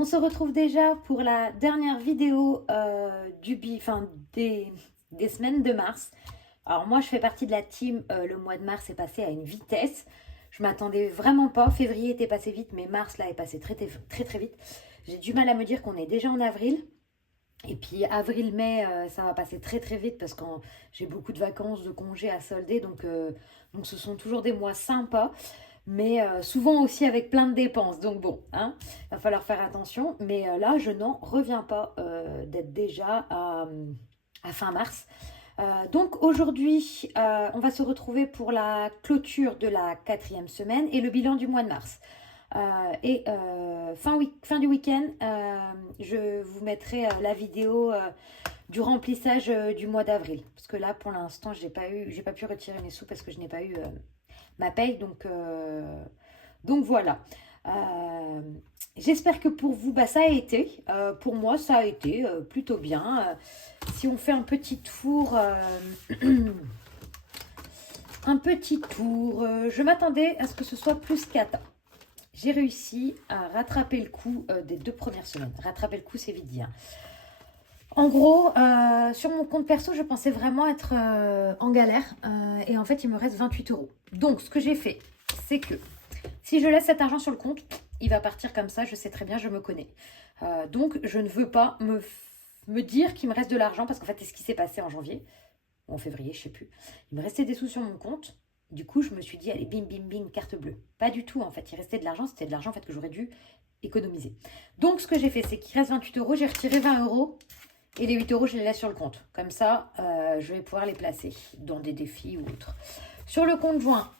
On se retrouve déjà pour la dernière vidéo des semaines de mars. Alors moi, je fais partie de la team. Le mois de mars est passé à une vitesse. Je m'attendais vraiment pas. Février était passé vite, mais mars là est passé très très très, très vite. J'ai du mal à me dire qu'on est déjà en avril. Et puis avril-mai, ça va passer très très vite parce que j'ai beaucoup de vacances, de congés à solder. Donc ce sont toujours des mois sympas, mais souvent aussi avec plein de dépenses. Donc bon, hein, va falloir faire attention. Mais là, je n'en reviens pas d'être déjà à fin mars. Donc aujourd'hui, on va se retrouver pour la clôture de la 4e semaine et le bilan du mois de mars. Fin du week-end, je vous mettrai la vidéo du remplissage du mois d'avril. Parce que là, pour l'instant, j'ai pas pu retirer mes sous parce que je n'ai pas eu ma paye. Donc voilà. Euh, J'espère que pour vous, bah, ça a été. Pour moi, ça a été plutôt bien. Si on fait un petit tour, je m'attendais à ce que ce soit plus cata. J'ai réussi à rattraper le coup des 2 premières semaines. Rattraper le coup, c'est vite dit, hein. En gros, sur mon compte perso, je pensais vraiment être en galère. Et en fait, il me reste 28 euros. Donc, ce que j'ai fait, c'est que si je laisse cet argent sur le compte, il va partir comme ça. Je sais très bien, je me connais. Donc, je ne veux pas me dire qu'il me reste de l'argent. Parce qu'en fait, c'est ce qui s'est passé en janvier. Ou en février, je ne sais plus. Il me restait des sous sur mon compte. Du coup, je me suis dit, allez, bim, bim, bim, carte bleue. Pas du tout, en fait. Il restait de l'argent. C'était de l'argent, en fait, que j'aurais dû économiser. Donc, ce que j'ai fait, c'est qu'il reste 28 euros. J'ai retiré 20 euros. Et les 8 euros, je les laisse sur le compte. Comme ça, je vais pouvoir les placer dans des défis ou autres. Sur le compte joint,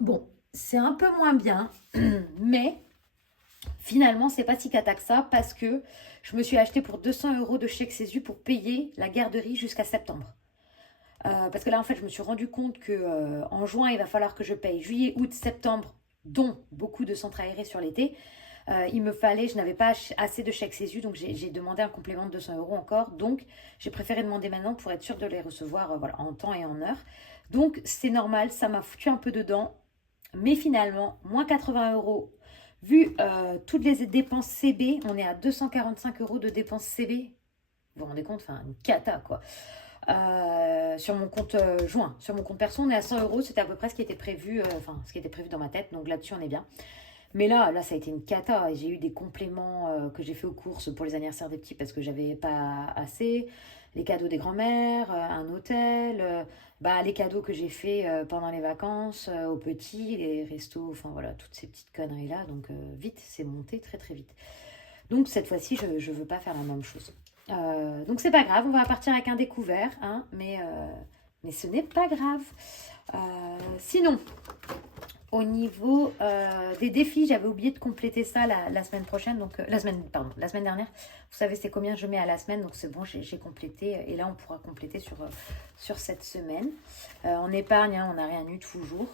bon, c'est un peu moins bien. Mais finalement, c'est pas si cata que ça. Parce que je me suis acheté pour 200 euros de chèque CESU pour payer la garderie jusqu'à septembre. Parce que là, en fait, je me suis rendu compte que en juin, il va falloir que je paye juillet, août, septembre, dont beaucoup de centres aérés sur l'été. Je n'avais pas assez de chèques CESU, donc j'ai demandé un complément de 200 euros encore. Donc, j'ai préféré demander maintenant pour être sûre de les recevoir voilà, en temps et en heure. Donc, c'est normal, ça m'a foutu un peu dedans. Mais finalement, moins 80 euros. Vu toutes les dépenses CB, on est à 245 euros de dépenses CB. Vous vous rendez compte, enfin, une cata, quoi. Sur mon compte joint. Sur mon compte perso, on est à 100 euros. C'était à peu près ce qui était prévu, ce qui était prévu dans ma tête. Donc là-dessus, on est bien. Mais là, ça a été une cata. J'ai eu des compléments que j'ai fait aux courses pour les anniversaires des petits parce que j'avais pas assez. Les cadeaux des grands-mères, un hôtel, les cadeaux que j'ai fait pendant les vacances aux petits, les restos, enfin voilà, toutes ces petites conneries-là. Donc vite, c'est monté très très vite. Donc cette fois-ci, je ne veux pas faire la même chose. Donc c'est pas grave, on va partir avec un découvert, hein, mais ce n'est pas grave. Sinon, au niveau des défis, j'avais oublié de compléter ça la semaine prochaine, donc la semaine dernière. Vous savez c'est combien je mets à la semaine, donc c'est bon, j'ai complété. Et là, on pourra compléter sur cette semaine. En épargne, hein, on n'a rien eu toujours.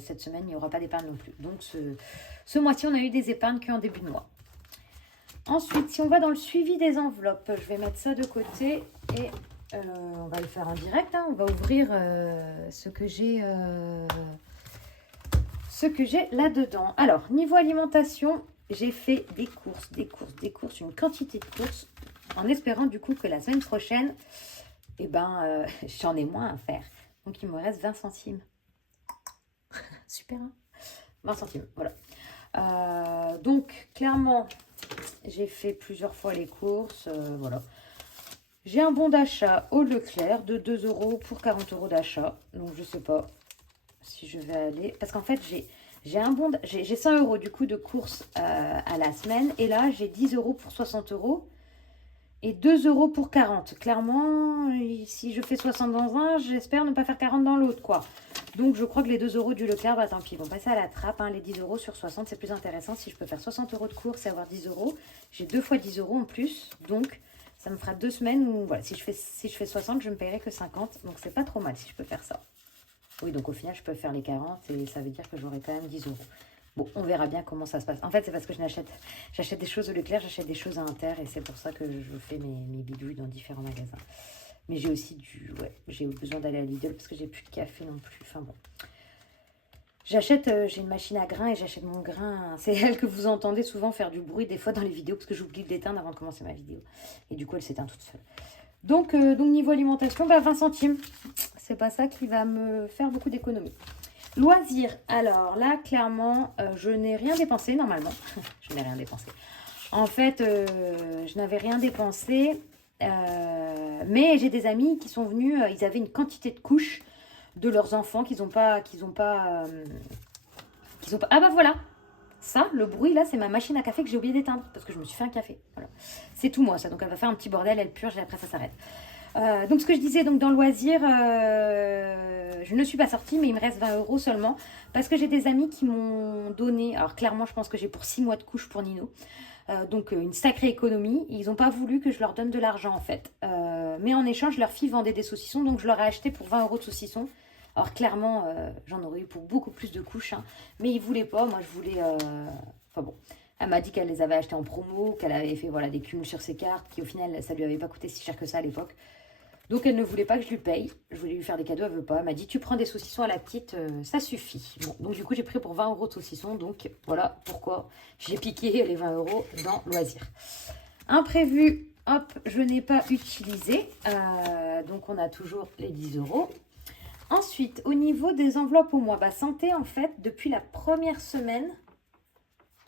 Cette semaine, il n'y aura pas d'épargne non plus. Donc ce mois-ci, on a eu des épargnes qu'en début de mois. Ensuite, si on va dans le suivi des enveloppes, je vais mettre ça de côté et on va le faire en direct, hein. On va ouvrir ce que j'ai là-dedans. Alors, niveau alimentation, j'ai fait des courses, une quantité de courses, en espérant du coup que la semaine prochaine, j'en ai moins à faire. Donc, il me reste 20 centimes. Super, hein, 20 centimes, voilà. Donc, clairement, j'ai fait plusieurs fois les courses, voilà. J'ai un bon d'achat au Leclerc de 2 euros pour 40 euros d'achat. Donc, je sais pas si je vais aller... Parce qu'en fait, j'ai 100 euros du coup de courses à la semaine. Et là, j'ai 10 euros pour 60 euros et 2 euros pour 40. Clairement, si je fais 60 dans un, j'espère ne pas faire 40 dans l'autre, quoi. Donc, je crois que les 2 euros du Leclerc, tant pis, ils vont passer à la trappe, hein. Les 10 euros sur 60, c'est plus intéressant. Si je peux faire 60 euros de course et avoir 10 euros, j'ai 2 fois 10 euros en plus. Donc, ça me fera 2 semaines où, voilà, si je fais 60, je ne me paierai que 50. Donc, c'est pas trop mal si je peux faire ça. Oui, donc au final, je peux faire les 40 et ça veut dire que j'aurai quand même 10 euros. Bon, on verra bien comment ça se passe. En fait, c'est parce que j'achète des choses au Leclerc, j'achète des choses à Inter et c'est pour ça que je fais mes bidouilles dans différents magasins. Mais j'ai aussi j'ai besoin d'aller à Lidl parce que j'ai plus de café non plus. Enfin bon. J'achète, j'ai une machine à grains et j'achète mon grain. C'est elle que vous entendez souvent faire du bruit des fois dans les vidéos parce que j'oublie de l'éteindre avant de commencer ma vidéo. Et du coup, elle s'éteint toute seule. Donc niveau alimentation, 20 centimes. C'est pas ça qui va me faire beaucoup d'économies. Loisirs. Alors là, clairement, je n'ai rien dépensé normalement. Je n'ai rien dépensé. En fait, je n'avais rien dépensé. Mais j'ai des amis qui sont venus. Ils avaient une quantité de couches de leurs enfants qu'ils n'ont pas... Ah bah voilà. Ça, le bruit là, c'est ma machine à café que j'ai oublié d'éteindre parce que je me suis fait un café. Voilà. C'est tout moi ça. Donc elle va faire un petit bordel, elle purge et après ça s'arrête. Donc ce que je disais, donc dans le loisir, je ne suis pas sortie, mais il me reste 20 € seulement parce que j'ai des amis qui m'ont donné. Alors clairement, je pense que j'ai pour 6 mois de couche pour Nino. Donc une sacrée économie. Ils n'ont pas voulu que je leur donne de l'argent en fait. Mais en échange, leur fille vendait des saucissons, donc je leur ai acheté pour 20 € de saucissons. Alors clairement, j'en aurais eu pour beaucoup plus de couches, hein, mais ils ne voulaient pas. Moi, je voulais... Enfin bon, elle m'a dit qu'elle les avait achetés en promo, qu'elle avait fait voilà, des cumuls sur ses cartes, qui au final, ça ne lui avait pas coûté si cher que ça à l'époque. Donc elle ne voulait pas que je lui paye. Je voulais lui faire des cadeaux, elle ne veut pas. Elle m'a dit, tu prends des saucissons à la petite, ça suffit. Bon, donc du coup, j'ai pris pour 20 € de saucissons. Donc voilà pourquoi j'ai piqué les 20 € dans loisirs. Imprévu, hop, je n'ai pas utilisé. Donc on a toujours les 10 €. Ensuite, au niveau des enveloppes au mois, santé, en fait, depuis la première semaine,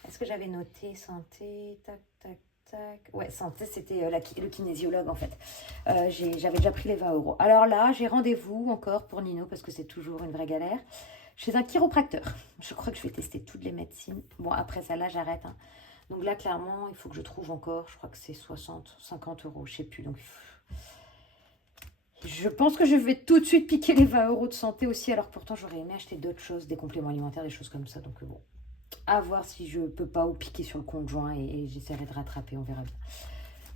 est-ce que j'avais noté santé, tac, tac, tac. Ouais, santé, c'était le kinésiologue, en fait. J'avais déjà pris les 20 €. Alors là, j'ai rendez-vous encore pour Nino, parce que c'est toujours une vraie galère, chez un chiropracteur. Je crois que je vais tester toutes les médecines. Bon, après ça, là, j'arrête. Hein. Donc là, clairement, il faut que je trouve encore, je crois que c'est 60, 50 €, je sais plus. Donc, je pense que je vais tout de suite piquer les 20 € de santé aussi, alors pourtant j'aurais aimé acheter d'autres choses, des compléments alimentaires, des choses comme ça. Donc bon, à voir si je peux pas ou piquer sur le conjoint et j'essaierai de rattraper, on verra bien.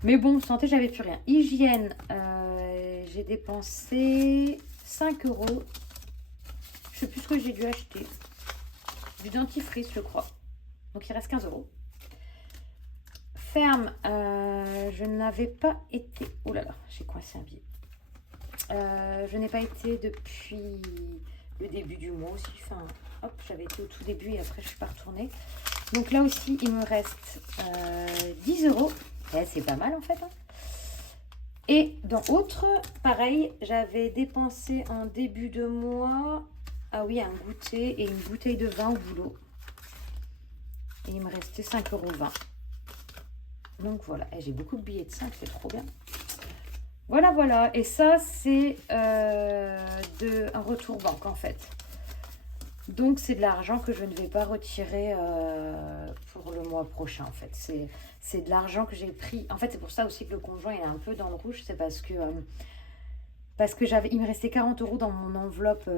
Mais bon, santé, j'avais plus rien. Hygiène, j'ai dépensé 5 €. Je sais plus ce que j'ai dû acheter. Du dentifrice, je crois. Donc il reste 15 €. Ferme, je n'avais pas été... Oh là là, j'ai coincé un billet. Je n'ai pas été depuis le début du mois aussi. Enfin, hop, j'avais été au tout début et après je suis pas retournée. Donc là aussi, il me reste 10 €. C'est pas mal en fait. Hein. Et dans autre, pareil, j'avais dépensé en début de mois, ah oui, un goûter et une bouteille de vin au boulot. Et il me restait 5,20 €. Donc voilà, j'ai beaucoup de billets de 5, c'est trop bien. Voilà, voilà. Et ça, c'est un retour banque, en fait. Donc, c'est de l'argent que je ne vais pas retirer pour le mois prochain, en fait. C'est de l'argent que j'ai pris. En fait, c'est pour ça aussi que le conjoint est un peu dans le rouge. C'est parce que il me restait 40 € dans mon enveloppe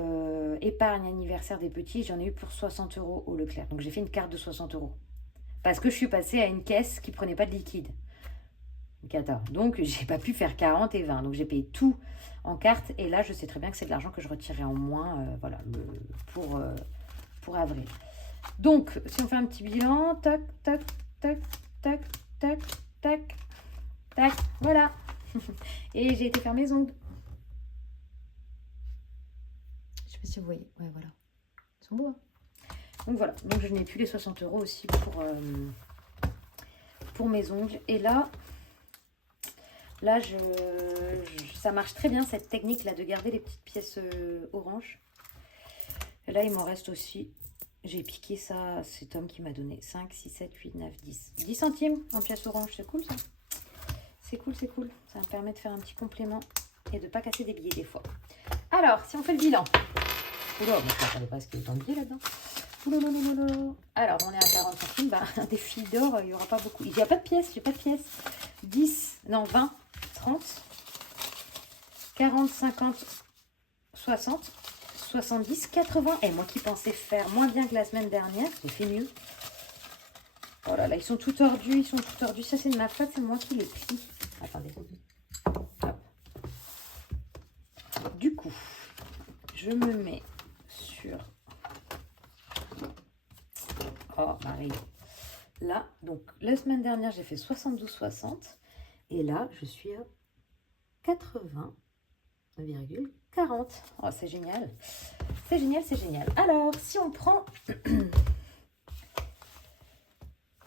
épargne anniversaire des petits. J'en ai eu pour 60 € au Leclerc. Donc, j'ai fait une carte de 60 €. Parce que je suis passée à une caisse qui ne prenait pas de liquide. Donc, j'ai pas pu faire 40 et 20. Donc, j'ai payé tout en carte. Et là, je sais très bien que c'est de l'argent que je retirerai en moins voilà, pour avril. Donc, si on fait un petit bilan, tac, tac, tac, tac, tac, tac, tac, voilà. Et j'ai été faire mes ongles. Je sais pas si vous voyez. Ouais, voilà. Ils sont beaux, hein. Donc, voilà. Donc, je n'ai plus les 60 € aussi pour mes ongles. Et là... Là, ça marche très bien cette technique là de garder les petites pièces orange. Et là, il m'en reste aussi. J'ai piqué ça, cet homme qui m'a donné 5, 6, 7, 8, 9, 10. 10 centimes en pièce orange, c'est cool ça. C'est cool, c'est cool. Ça me permet de faire un petit complément et de ne pas casser des billets des fois. Alors, si on fait le bilan. Oula, je ne m'attendais pas à ce qu'il y ait autant de billets là-dedans. Alors, on est à 40 centimes. Des filles d'or, il n'y aura pas beaucoup. Il n'y a pas de pièces, j'ai pas de pièces. 10, non, 20. 30, 40, 50, 60, 70, 80. Et moi qui pensais faire moins bien que la semaine dernière, j'ai fait mieux. Oh là là, ils sont tout tordus, Ça, c'est de ma faute, c'est moi qui les plie. Attendez. Hop. Du coup, je me mets sur... Oh, Marie. Là, donc, la semaine dernière, j'ai fait 72,60. Et là, je suis à 80,40. Oh, c'est génial. C'est génial, c'est génial. Alors, si on prend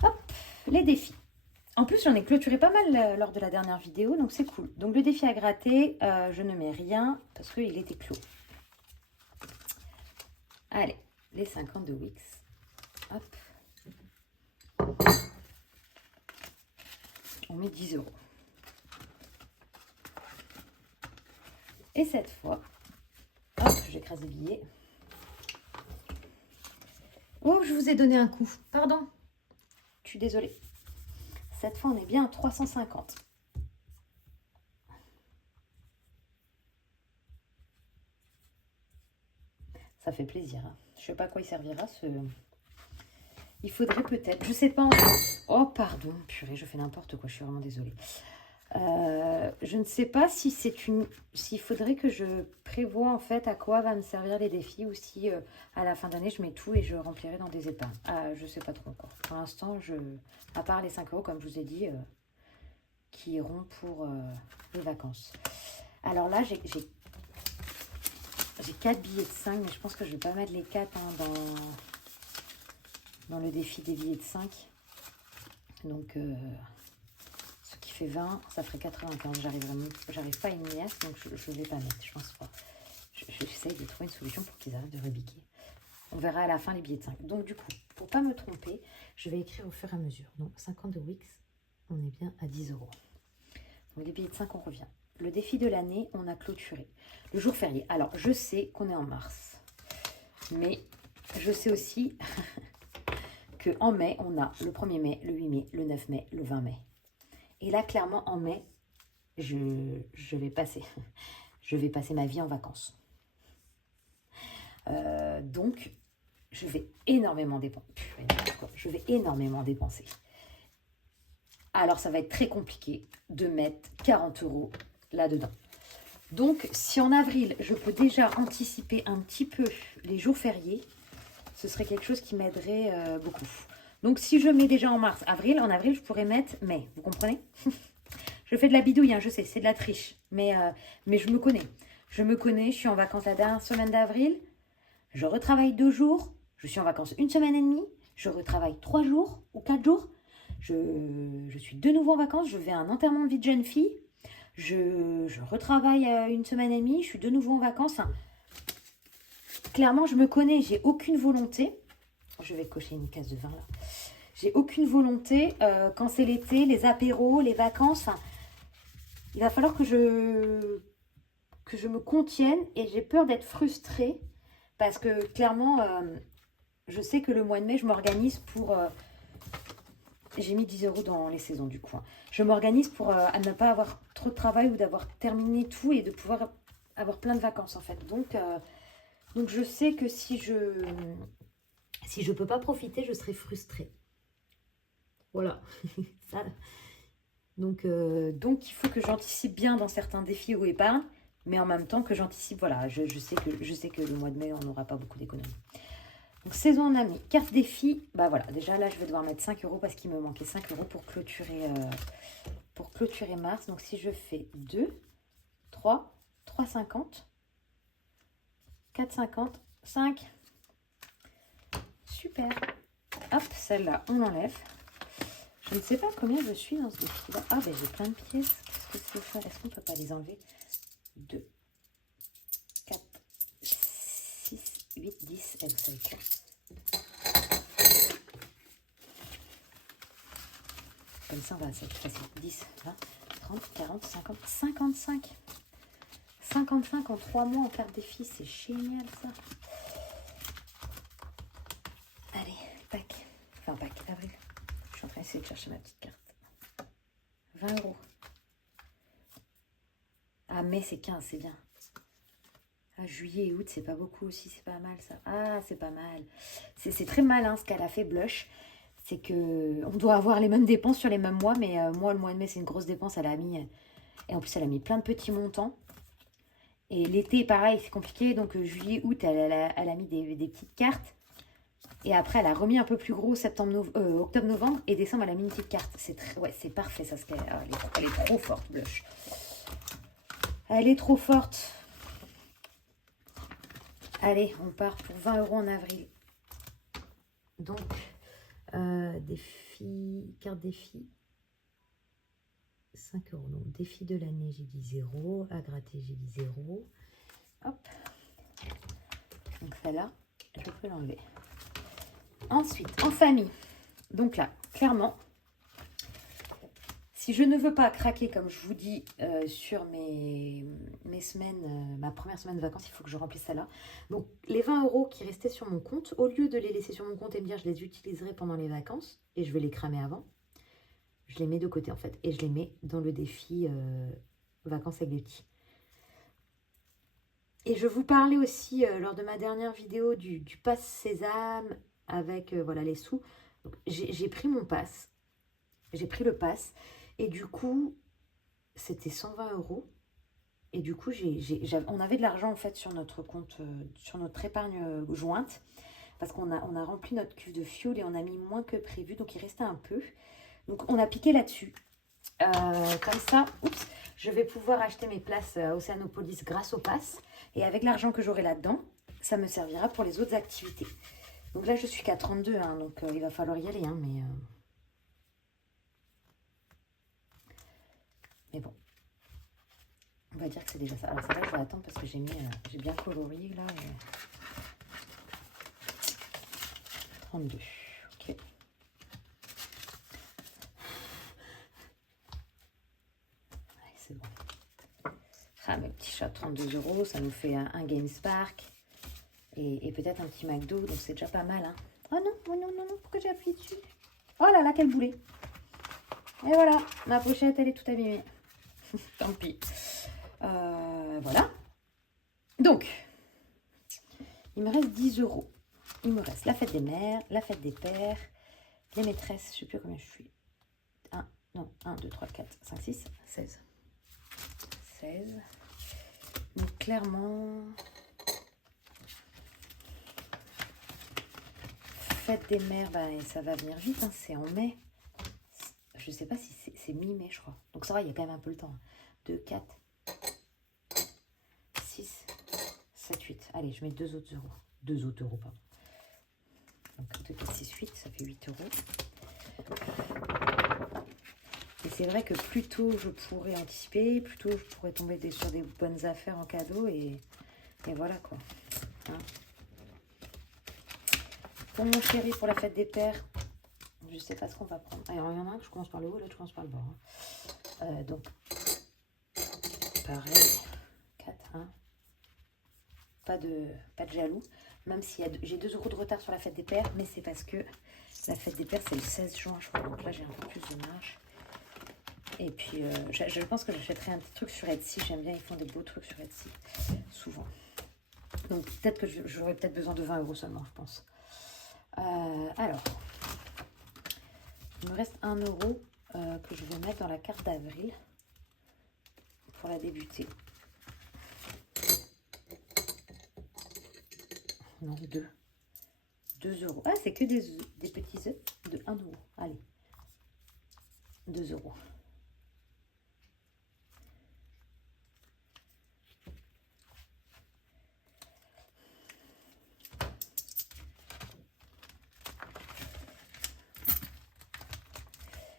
hop, les défis. En plus, j'en ai clôturé pas mal lors de la dernière vidéo, donc c'est cool. Donc, le défi à gratter, je ne mets rien parce qu'il était clos. Allez, les 50 de Wix. Hop. On met 10 €. Et cette fois, hop, j'écrase les billets. Oh, je vous ai donné un coup. Pardon. Je suis désolée. Cette fois, on est bien à 350. Ça fait plaisir. Hein. Je ne sais pas à quoi il servira ce... Il faudrait peut-être, je sais pas encore. Oh pardon, purée, je fais n'importe quoi, je suis vraiment désolée. Je ne sais pas si c'est une... S'il faudrait que je prévoie en fait à quoi va me servir les défis ou si à la fin d'année je mets tout et je remplirai dans des épargnes. Je ne sais pas trop encore. Pour l'instant, à part les 5 € comme je vous ai dit, qui iront pour les vacances. Alors là, j'ai 4 billets de 5, mais je pense que je ne vais pas mettre les 4 hein, dans le défi des billets de 5. Donc, ce qui fait 20, ça ferait 95. J'arrive pas à une liasse, donc je ne vais pas mettre, je pense pas. J'essaye de trouver une solution pour qu'ils arrêtent de rebiquer. On verra à la fin les billets de 5. Donc, du coup, pour pas me tromper, je vais écrire au fur et à mesure. Donc, 50 de Wix, on est bien à 10 €. Donc, les billets de 5, on revient. Le défi de l'année, on a clôturé. Le jour férié. Alors, je sais qu'on est en mars. Mais je sais aussi qu'en mai, on a le 1er mai, le 8 mai, le 9 mai, le 20 mai. Et là, clairement, en mai, je vais passer ma vie en vacances. Donc, je vais énormément dépenser. Je vais énormément dépenser. Alors, ça va être très compliqué de mettre 40 € là-dedans. Donc, si en avril, je peux déjà anticiper un petit peu les jours fériés, ce serait quelque chose qui m'aiderait beaucoup. Donc, si je mets déjà en mars, avril, en avril, je pourrais mettre mai. Vous comprenez? Je fais de la bidouille, hein, je sais, c'est de la triche. Mais je me connais. Je me connais, je suis en vacances la dernière semaine d'avril. Je retravaille 2 jours. Je suis en vacances 1 semaine et demie. Je retravaille 3 jours ou 4 jours. Je suis de nouveau en vacances. Je vais à un enterrement de vie de jeune fille. Je retravaille 1 semaine et demie. Je suis de nouveau en vacances. Enfin, clairement, je me connais. J'ai aucune volonté. Je vais cocher une case de vin là. J'ai aucune volonté quand c'est l'été, les apéros, les vacances. Enfin, il va falloir que je me contienne et j'ai peur d'être frustrée parce que clairement, je sais que le mois de mai, je m'organise pour... j'ai mis 10 € dans les saisons du coup. Hein. Je m'organise pour à ne pas avoir trop de travail ou d'avoir terminé tout et de pouvoir avoir plein de vacances en fait. Donc je sais que si je peux pas profiter, je serai frustrée. Voilà. Ça. Donc, il faut que j'anticipe bien dans certains défis ou épargne, mais en même temps que j'anticipe, voilà, je sais que le mois de mai, on n'aura pas beaucoup d'économies. Donc, saison en ami, carte défi, bah voilà, déjà là, je vais devoir mettre 5 € parce qu'il me manquait 5 € pour clôturer mars. Donc, si je fais 2, 3, 3,50, 4,50, 5. Super. Hop, celle-là, on l'enlève. Je ne sais pas combien je suis dans ce défi-là. Ah, ben j'ai plein de pièces. Qu'est-ce que c'est ça? Est-ce qu'on ne peut pas les enlever? 2, 4, 6, 8, 10. Et vous savez quoi? Comme ça, on va être facile. 10, 20, 30, 40, 50, 55. 55 en 3 mois en carte défi. C'est génial, ça. Allez, pack. Enfin, pack, avril. Je suis en train d'essayer de chercher ma petite carte. 20 €. Ah, mai, c'est 15, c'est bien. Ah, juillet et août, c'est pas beaucoup aussi, c'est pas mal ça. Ah, c'est pas mal. C'est très malin ce qu'elle a fait, Blush. C'est que on doit avoir les mêmes dépenses sur les mêmes mois, mais moi, le mois de mai, c'est une grosse dépense. Elle a mis... Et en plus, elle a mis plein de petits montants. Et l'été, pareil, c'est compliqué. Donc, juillet, août, elle a mis des petites cartes. Et après, elle a remis un peu plus gros octobre, novembre. Et décembre, elle a mis une petite carte. Ouais, c'est parfait, ça. Elle est trop forte, Blush. Elle est trop forte. Allez, on part pour 20 € en avril. Donc, défi, carte défi, 5 €. Donc, défi de l'année, j'ai dit 0. À gratter, j'ai dit 0. Hop. Donc, celle-là, je peux l'enlever. Ensuite, en famille. Donc là, clairement, si je ne veux pas craquer, comme je vous dis, sur mes semaines, ma première semaine de vacances, il faut que je remplisse ça là. Donc, les 20 € qui restaient sur mon compte, au lieu de les laisser sur mon compte et me dire je les utiliserai pendant les vacances, et je vais les cramer avant, je les mets de côté en fait. Et je les mets dans le défi vacances avec les petits. Et je vous parlais aussi, lors de ma dernière vidéo, du pass Sésame avec voilà, les sous. Donc, j'ai pris mon pass. J'ai pris le pass. Et du coup, c'était 120 €. Et du coup, on avait de l'argent en fait sur notre compte, sur notre épargne jointe. Parce qu'on a rempli notre cuve de fioul et on a mis moins que prévu. Donc, il restait un peu. Donc, on a piqué là-dessus. Comme ça, oups, je vais pouvoir acheter mes places à Océanopolis grâce au pass. Et avec l'argent que j'aurai là-dedans, ça me servira pour les autres activités. Donc là, je suis qu'à 32, hein, donc il va falloir y aller. Hein, mais bon, on va dire que c'est déjà ça. Alors celle-là, je vais attendre parce que j'ai bien colorié là. 32, ok. Allez, c'est bon. Ah, mes petits chats, 32 €, ça nous fait un GameSpark et peut-être un petit McDo, donc c'est déjà pas mal. Hein. Oh non, oh non, non, non, pourquoi j'ai appuyé dessus? Oh là là, quel boulet! Et voilà, ma pochette, elle est toute abîmée. Tant pis. Voilà. Donc, il me reste 10 €. Il me reste la fête des mères, la fête des pères, les maîtresses, je ne sais plus combien je suis. 1, 2, 3, 4, 5, 6, 16. 16. Donc, clairement, fête des mères, bah, ça va venir vite, hein, c'est en mai. Je ne sais pas si c'est mi-mai, je crois. Donc, ça va, il y a quand même un peu le temps. 2, 4, 6, 7, 8. Allez, je mets 2 autres euros. 2 autres euros, pardon. Donc 2, 4, 6, 8, ça fait 8 €. Et c'est vrai que plus tôt je pourrais anticiper, plus tôt je pourrais tomber sur des bonnes affaires en cadeau. Et voilà quoi. Hein. Pour mon chéri, pour la fête des pères, je sais pas ce qu'on va prendre. Alors il y en a un que je commence par le haut, l'autre je commence par le bas. Hein. Donc, pareil. 4, 1. Pas de jaloux. Même si j'ai 2 € de retard sur la fête des pères, mais c'est parce que la fête des pères c'est le 16 juin, je crois. Donc là j'ai un peu plus de marge. Et puis je pense que j'achèterai un petit truc sur Etsy. J'aime bien, ils font des beaux trucs sur Etsy, souvent. Donc peut-être que j'aurai peut-être besoin de 20 € seulement, je pense. Alors, il me reste 1 € que je vais mettre dans la carte d'avril pour la débuter. Non, 2. 2 €. Ah, c'est que des petits œufs de 1 €. Allez. 2 €.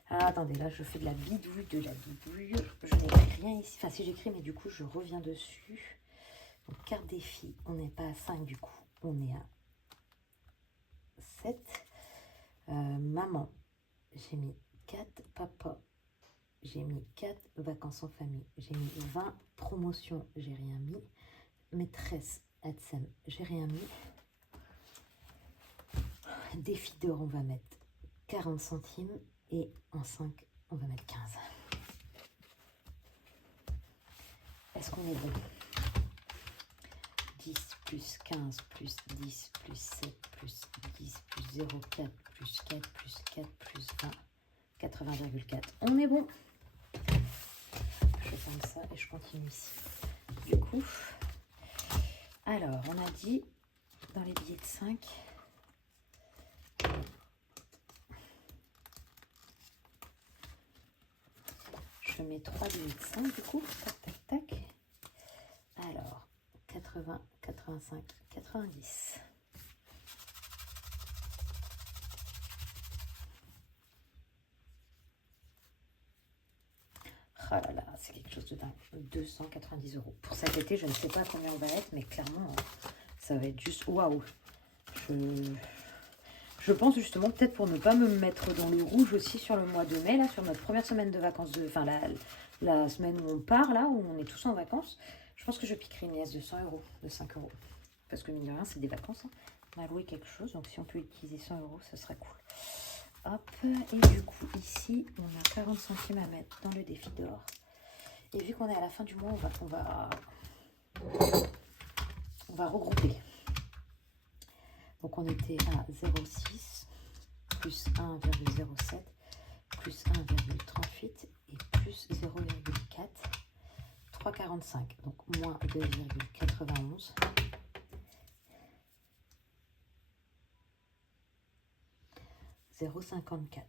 Ah, attendez, là, je fais de la bidouille, Je n'écris rien ici. Enfin, si j'écris, mais du coup, je reviens dessus. Donc, carte défi, on n'est pas à 5 du coup. On est à 7. Maman, j'ai mis 4. Papa, j'ai mis 4. Vacances en famille, j'ai mis 20. Promotion, j'ai rien mis. Maîtresse, AdSem, j'ai rien mis. Défi d'or, on va mettre 40 centimes. Et en 5, on va mettre 15. Est-ce qu'on est bon? 10 plus 15 plus 10 plus 7 plus 10 plus 0, 4 plus 4 plus 4 plus 20, 80,4. On est bon. Je ferme ça et je continue ici. Du coup, alors, on a dit dans les billets de 5... Je mets 3 billets de 5 du coup, tac, tac, tac. Alors, 80, 85, 90. Oh là là, c'est quelque chose de dingue. 290 €. Pour cet été, je ne sais pas combien on va être, mais clairement, ça va être juste waouh. Je pense justement, peut-être pour ne pas me mettre dans le rouge aussi sur le mois de mai, là, sur notre première semaine de vacances, enfin la semaine où on part, là, où on est tous en vacances, je pense que je piquerai une liasse de 100 €, de 5 €. Parce que mine de rien, c'est des vacances. Hein. On a loué quelque chose, donc si on peut utiliser 100 €, ça serait cool. Hop, et du coup, ici, on a 40 centimes à mettre dans le défi d'or. Et vu qu'on est à la fin du mois, on va regrouper. Donc, on était à 0,6 plus 1,07 plus 1,38 et plus 0,4, 3,45. Donc, moins 2,91. 0,54.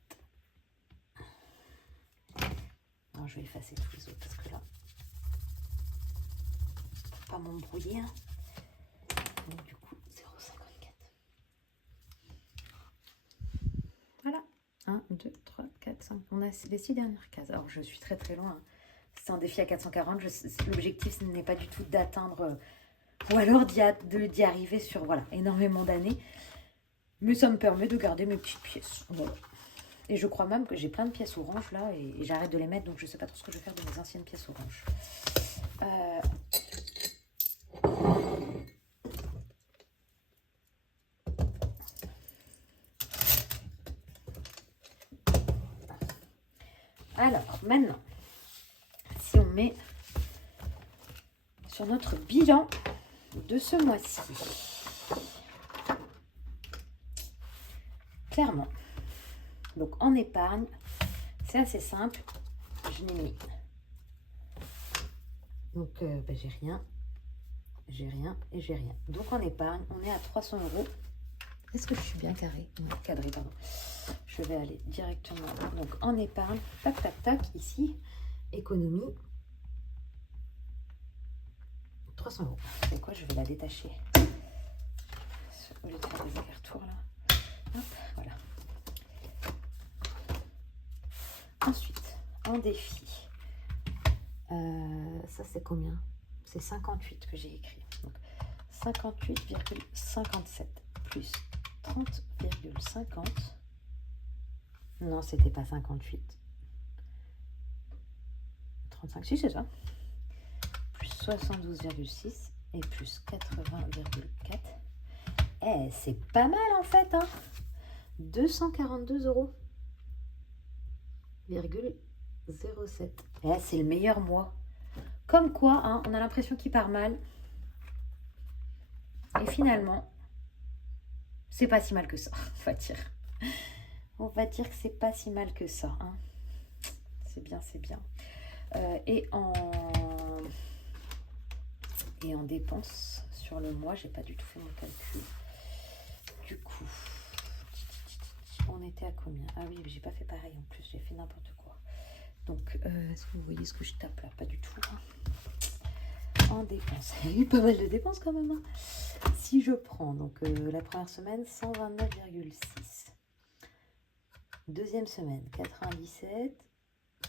Non, je vais effacer tous les autres parce que là, faut pas m'embrouiller. Hein. Donc du coup, 0,54. Voilà. 1, 2, 3, 4, 5. On a les 6 dernières cases. Alors, je suis très très loin. Hein. C'est un défi à 440. L'objectif, ce n'est pas du tout d'atteindre ou alors d'y arriver sur voilà, énormément d'années. Mais ça me permet de garder mes petites pièces. Voilà. Et je crois même que j'ai plein de pièces oranges là et j'arrête de les mettre. Donc je ne sais pas trop ce que je vais faire de mes anciennes pièces oranges. Alors maintenant, si on met sur notre bilan de ce mois-ci, clairement, donc en épargne, c'est assez simple, je l'ai mis. Donc j'ai rien et j'ai rien. Donc en épargne, on est à 300 €. Est-ce que je suis bien cadrée, pardon. Je vais aller directement donc en épargne, tac tac tac, ici, économie, 300 €. C'est quoi, je vais la détacher au lieu de faire des allers-retours là. Hop, voilà. Ensuite, en défi, ça c'est combien? C'est 58 que j'ai écrit. Donc 58,57 plus 30,50. Non, c'était pas 58. 35, si c'est ça. Plus 72,6 et plus 80,4. Eh, c'est pas mal en fait, hein. 242 €,07. Eh, c'est le meilleur mois. Comme quoi, hein, on a l'impression qu'il part mal. Et finalement, c'est pas si mal que ça, on va dire. On va dire que c'est pas si mal que ça. Hein. C'est bien, c'est bien. Et en dépenses sur le mois, j'ai pas du tout fait mon calcul. Du coup, on était à combien? Ah oui, j'ai pas fait pareil en plus, j'ai fait n'importe quoi. Donc, est-ce que vous voyez ce que je tape là? Pas du tout. Hein. En dépenses, il y a eu pas mal de dépenses quand même. Hein. Si je prends donc la première semaine, 129,6. Deuxième semaine, 97,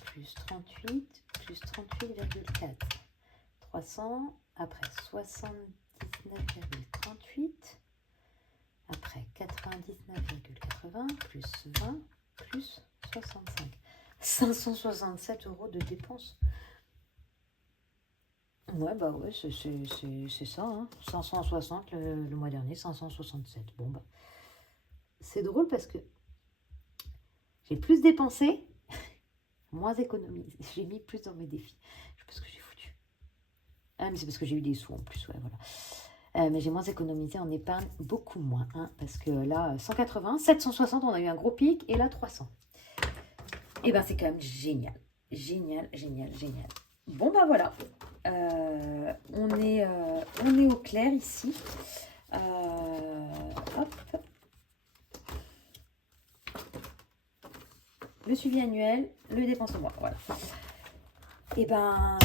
plus 38, plus 38,4. 300, après 79,38, après 99,80, plus 20, plus 65. 567 € de dépenses. Ouais, bah ouais, c'est ça. Hein. 560 le mois dernier, 567. Bon, bah, c'est drôle parce que j'ai plus dépensé, moins économisé. J'ai mis plus dans mes défis. Je sais pas ce que j'ai foutu. Ah, mais c'est parce que j'ai eu des sous en plus, ouais, voilà. Mais j'ai moins économisé en épargne, beaucoup moins. Hein, parce que là, 180, 760, on a eu un gros pic, et là, 300. Et ben c'est quand même génial. Génial, génial, génial. Bon, bah voilà. On est au clair ici. Hop. Le suivi annuel, le dépense au mois. Voilà. Et ben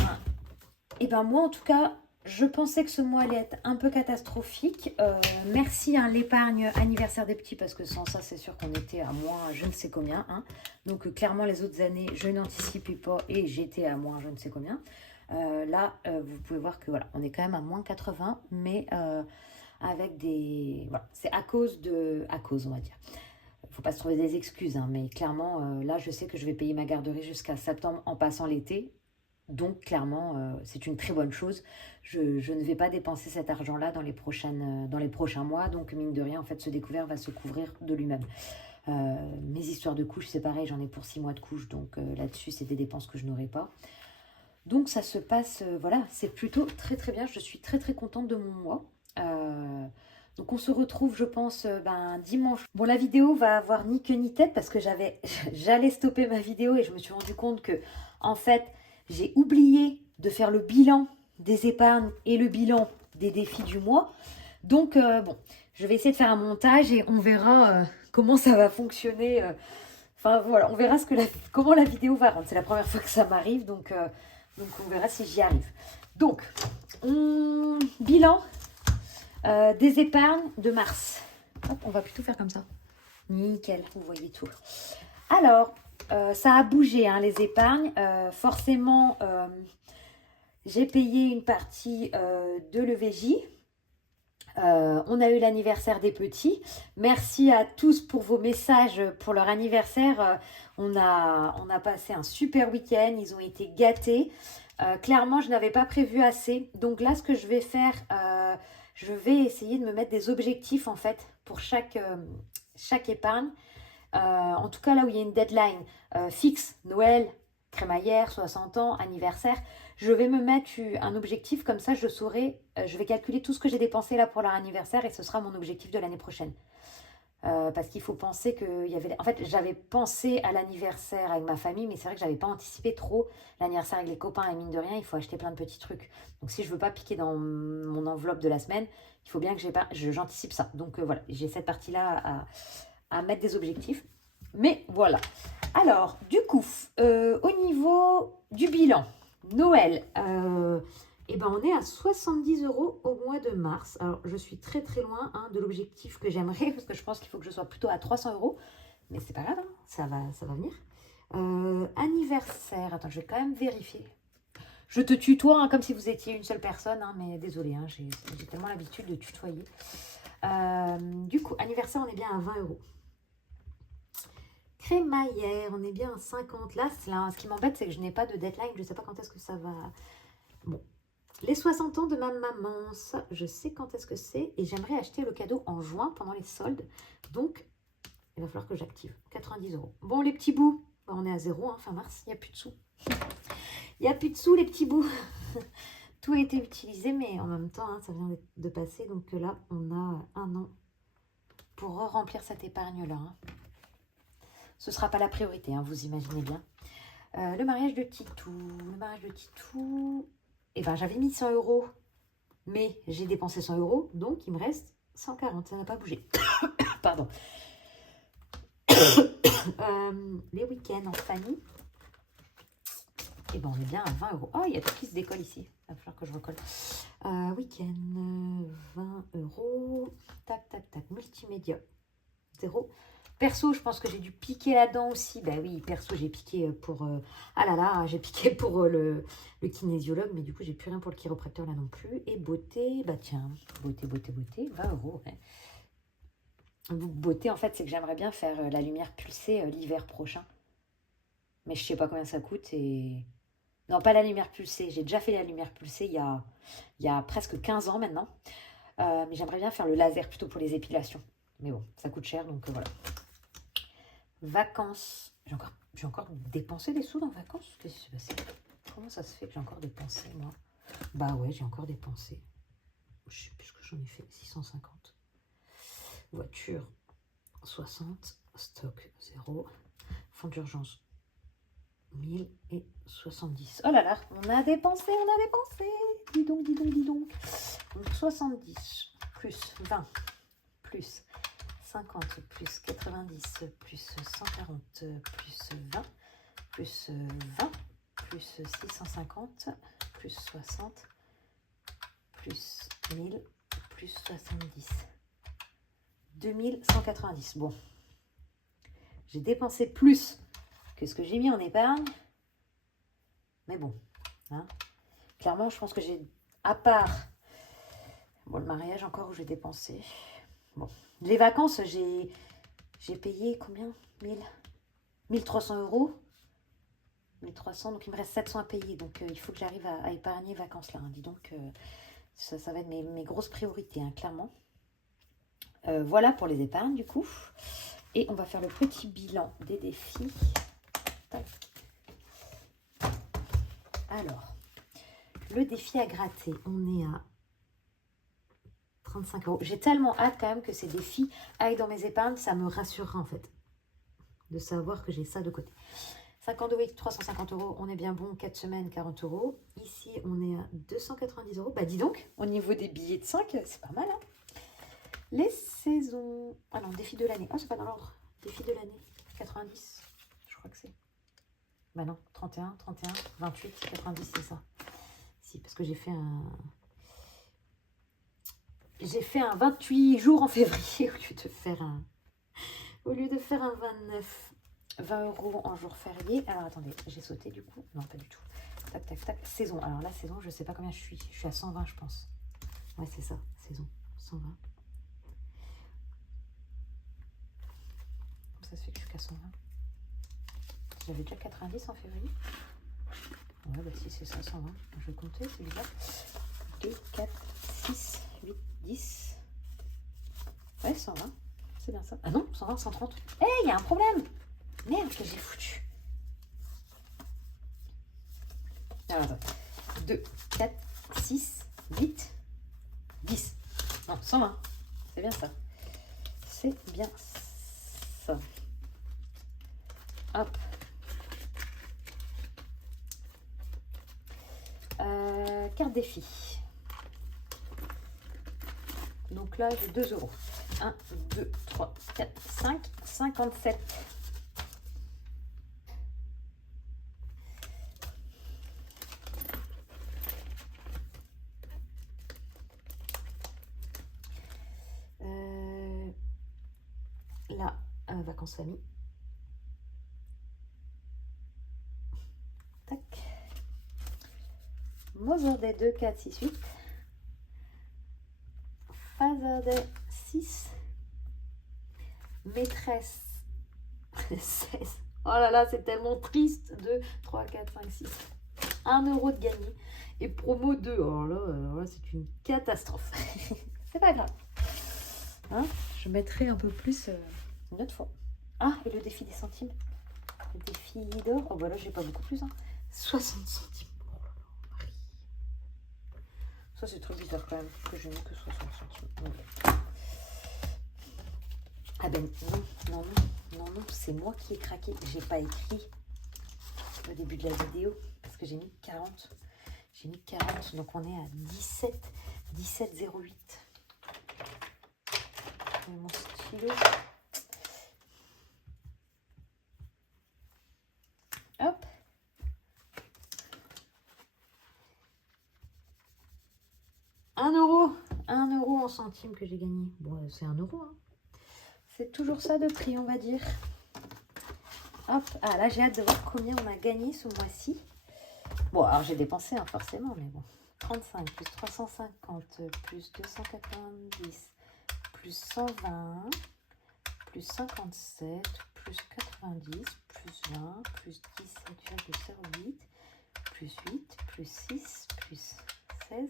moi, en tout cas, je pensais que ce mois allait être un peu catastrophique. Merci à l'épargne anniversaire des petits, parce que sans ça, c'est sûr qu'on était à moins je ne sais combien. Hein. Donc, clairement, les autres années, je n'anticipais pas et j'étais à moins je ne sais combien. Là, vous pouvez voir que voilà, on est quand même à moins 80, mais avec des... Voilà, c'est à cause, on va dire. Il ne faut pas se trouver des excuses, hein, mais clairement, là, je sais que je vais payer ma garderie jusqu'à septembre en passant l'été. Donc, clairement, c'est une très bonne chose. Je ne vais pas dépenser cet argent-là dans les prochains mois. Donc, mine de rien, en fait, ce découvert va se couvrir de lui-même. Mes histoires de couches, c'est pareil, j'en ai pour 6 mois de couches. Donc, là-dessus, c'est des dépenses que je n'aurai pas. Donc, ça se passe, voilà, c'est plutôt très, très bien. Je suis très, très contente de mon mois. Donc, on se retrouve, je pense, dimanche. Bon, la vidéo va avoir ni queue ni tête parce que j'allais stopper ma vidéo et je me suis rendu compte que, en fait, j'ai oublié de faire le bilan des épargnes et le bilan des défis du mois. Donc, bon, je vais essayer de faire un montage et on verra comment ça va fonctionner. Enfin, voilà, on verra comment la vidéo va rendre. C'est la première fois que ça m'arrive, donc on verra si j'y arrive. Donc, bilan des épargnes de mars. Hop, on va plutôt faire comme ça. Nickel, vous voyez tout. Alors, ça a bougé, hein, les épargnes. Forcément, j'ai payé une partie de l'EVJ. On a eu l'anniversaire des petits. Merci à tous pour vos messages pour leur anniversaire. On a passé un super week-end. Ils ont été gâtés. Clairement, je n'avais pas prévu assez. Donc là, ce que je vais faire, je vais essayer de me mettre des objectifs en fait pour chaque épargne. En tout cas, là où il y a une deadline fixe, Noël, crémaillère, 60 ans, anniversaire, je vais me mettre un objectif, comme ça je saurai, je vais calculer tout ce que j'ai dépensé là pour leur anniversaire et ce sera mon objectif de l'année prochaine. Parce qu'il faut penser qu'il y avait... En fait, j'avais pensé à l'anniversaire avec ma famille, mais c'est vrai que je n'avais pas anticipé trop l'anniversaire avec les copains et mine de rien, il faut acheter plein de petits trucs. Donc si je ne veux pas piquer dans mon enveloppe de la semaine, il faut bien que j'anticipe ça. Donc voilà, j'ai cette partie-là à mettre des objectifs. Mais voilà. Alors, du coup, au niveau du bilan, Noël, on est à 70 € au mois de mars. Alors, je suis très très loin de l'objectif que j'aimerais, parce que je pense qu'il faut que je sois plutôt à 300 €. Mais c'est pas grave, hein, ça va venir. Anniversaire, attends, je vais quand même vérifier. Je te tutoie comme si vous étiez une seule personne, mais désolée, j'ai tellement l'habitude de tutoyer. Du coup, anniversaire, on est bien à 20 €. Crémaillère, on est bien à 50. Là, ce qui m'embête, c'est que je n'ai pas de deadline. Je ne sais pas quand est-ce que ça va... Bon. Les 60 ans de ma maman, ça, je sais quand est-ce que c'est. Et j'aimerais acheter le cadeau en juin pendant les soldes. Donc, il va falloir que j'active. 90 €. Bon, les petits bouts, on est à 0, fin mars. Il n'y a plus de sous. Il n'y a plus de sous, les petits bouts. Tout a été utilisé, mais en même temps, ça vient de passer. Donc là, on a 1 an pour remplir cette épargne-là. Ce ne sera pas la priorité, vous imaginez bien. Le mariage de Titou. J'avais mis 100 €, mais j'ai dépensé 100 €, donc il me reste 140. Ça n'a pas bougé. Pardon. Les week-ends en famille. On est bien à 20 €. Oh, il y a tout qui se décolle ici. Il va falloir que je recolle. Week-end, 20 €. Tac, tac, tac. Multimédia, 0. Perso, je pense que j'ai dû piquer là-dedans aussi. Ben oui, perso, j'ai piqué pour... j'ai piqué pour le kinésiologue, mais du coup, j'ai plus rien pour le chiropracteur là non plus. Et beauté, tiens, beauté, 20 €. Ouais. Beauté, en fait, c'est que j'aimerais bien faire la lumière pulsée l'hiver prochain. Mais je sais pas combien ça coûte et... Non, pas la lumière pulsée. J'ai déjà fait la lumière pulsée il y a presque 15 ans maintenant. Mais j'aimerais bien faire le laser plutôt pour les épilations. Mais bon, ça coûte cher, donc voilà. Vacances. J'ai encore dépensé des sous dans vacances. Qu'est-ce qui s'est passé? Comment ça se fait que j'ai encore dépensé, moi? Bah ouais, j'ai encore dépensé. Je sais plus ce que j'en ai fait. 650. Voiture, 60. Stock, 0. Fonds d'urgence, 1070. Oh là là, on a dépensé. Dis donc. Donc 70 plus 20 plus 50 plus 90 plus 140 plus 20 plus 20 plus 650 plus 60 plus 1000, plus 70. 2190. Bon. J'ai dépensé plus que ce que j'ai mis en épargne. Mais bon. Hein. Clairement, je pense que j'ai, à part bon, le mariage encore où j'ai dépensé. Bon. Les vacances, j'ai payé combien 1300 euros. 1300, donc il me reste 700 à payer. Donc il faut que j'arrive à épargner vacances là. Hein. Dis donc, ça va être mes grosses priorités, hein, clairement. Voilà pour les épargnes du coup. Et on va faire le petit bilan des défis. Tac. Alors, le défi à gratter, on est à 35 euros. J'ai tellement hâte quand même que ces défis aillent dans mes épargnes. Ça me rassurera en fait de savoir que j'ai ça de côté. 50 de week, 350 euros. On est bien bon. 4 semaines, 40 euros. Ici, on est à 290 euros. Bah dis donc, au niveau des billets de 5, c'est pas mal. Hein. Les saisons... Ah non, défi de l'année. Oh, c'est pas dans l'ordre. Défi de l'année. 90. Je crois que c'est... Bah non, 31, 31, 28, 90, c'est ça. Si, parce que j'ai fait un... J'ai fait un 28 jours en février au lieu de faire un 29. 20 euros en jour férié. Alors, attendez, j'ai sauté du coup. Non, pas du tout. Tac, tac, tac. Saison. Alors, la saison, je sais pas combien je suis. Je suis à 120, je pense. Ouais, c'est ça. Saison. 120. Ça se fait que je suis qu'à 120. J'avais déjà 90 en février. Ouais, bah si c'est ça, 120. Je vais compter, c'est bizarre. 2, 4, 6, 8, 10. Ouais, 120. C'est bien ça. Ah non, 120, 130. Eh, il y a un problème. Merde, que j'ai foutu. Alors, attends. 2, 4, 6, 8, 10. Non, 120. C'est bien ça. C'est bien ça. Hop. Carte défi. Donc là, j'ai 2 euros. 1, 2, 3, 4, 5, 57. Là, vacances famille. Tac. Mother Day 2, 4, 6, 8. Father Day 6. Maîtresse 16. Oh là là, c'est tellement triste. 2, 3, 4, 5, 6. 1 euro de gagné. Et promo 2. Oh là, c'est une catastrophe. C'est pas grave. Hein, je mettrai un peu plus une autre fois. Ah, et le défi des centimes. Le défi d'or. Oh bah là, j'ai pas beaucoup plus. Hein. 60 centimes. Oh là là, Marie. Ça, c'est trop bizarre quand même. Que je n'ai que 60 centimes. Okay. Ah ben non, c'est moi qui ai craqué. J'ai pas écrit au début de la vidéo parce que j'ai mis 40. J'ai mis 40, donc on est à 17,08. Mon stylo. Hop. Un euro en centimes que j'ai gagné. Bon, c'est 1 euro. Hein. C'est toujours ça de prix, on va dire. Hop. Ah, là, j'ai hâte de voir combien on a gagné ce mois-ci. Bon, alors j'ai dépensé, hein, forcément, mais bon. 35 plus 350 plus 290 plus 120 plus 57 plus 90 plus 20 plus 17,08 plus 8 plus 6 plus 16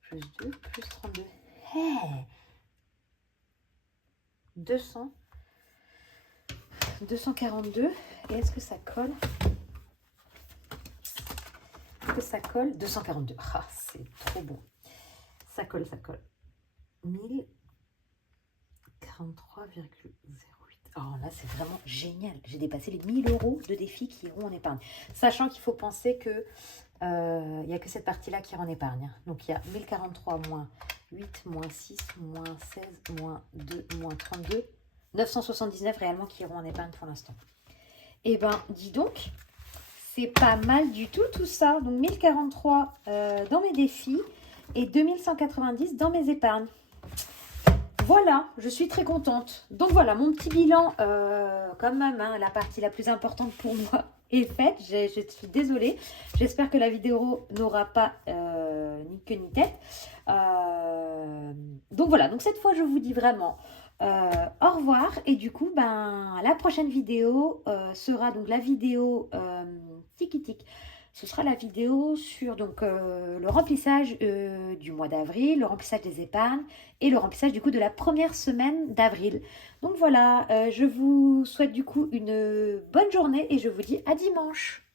plus 2 plus 32. Hey, 242. Et est-ce que ça colle? Est-ce que ça colle? 242. Ah, c'est trop beau. Ça colle, ça colle. 1043,08. Alors là, c'est vraiment génial. J'ai dépassé les 1000 euros de défis qui iront en épargne. Sachant qu'il faut penser que il n'y a que cette partie-là qui ira en épargne. Donc, il y a 1043 moins 8, moins 6, moins 16, moins 2, moins 32. 979 réellement qui iront en épargne pour l'instant. Eh ben, dis donc, c'est pas mal du tout ça. Donc, 1043 dans mes défis. et 2190 dans mes épargnes. Voilà, je suis très contente. Donc voilà, mon petit bilan, quand même, hein, la partie la plus importante pour moi est faite. Je suis désolée. J'espère que la vidéo n'aura pas ni queue ni tête. Donc voilà, donc cette fois, je vous dis vraiment au revoir. Et du coup, ben, la prochaine vidéo sera donc la vidéo tiki-tic. Ce sera la vidéo sur donc, le remplissage du mois d'avril, le remplissage des épargnes et le remplissage du coup de la première semaine d'avril. Donc voilà, je vous souhaite du coup une bonne journée et je vous dis à dimanche.